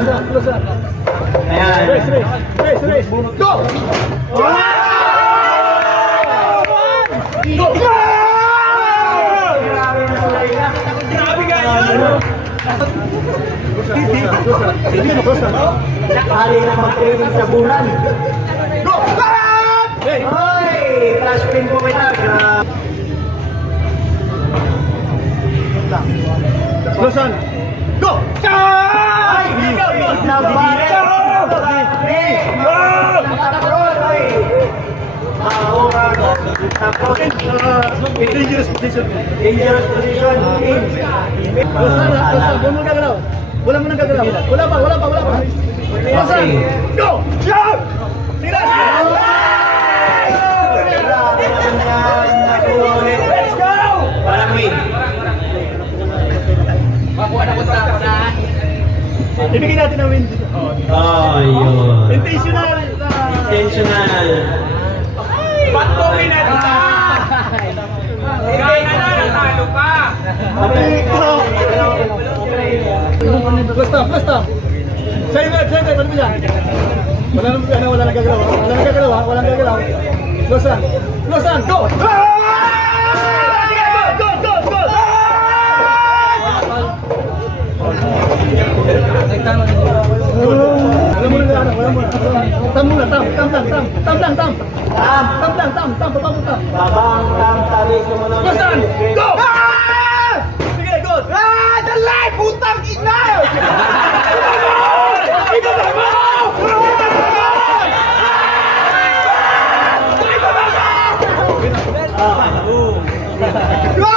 close up. Ayan. Race. Go! Go! Grabe ganyan! Nakali na mag-training sa bulan. Go! Hoy! Flash pin po kita. Close on. Go! Ay! Nabari! Dangerous position. Dangerous position. Wala mo nang gagalaw. Wala pa. Close on. Go! Shoot! Tira! Let's go! Parang win. Ibigay natin ang win. Yun. Intentional. Ba't mo pinata? Kaya na, natalo ka! Basta. Sa'yo, ano mo yan? Wala nang gagalaw. Close on. Go! Wala mo na. Tam. Babang tam tali sumunod. Close on! Go! Sige, go! Dalay! Putang ina! Go!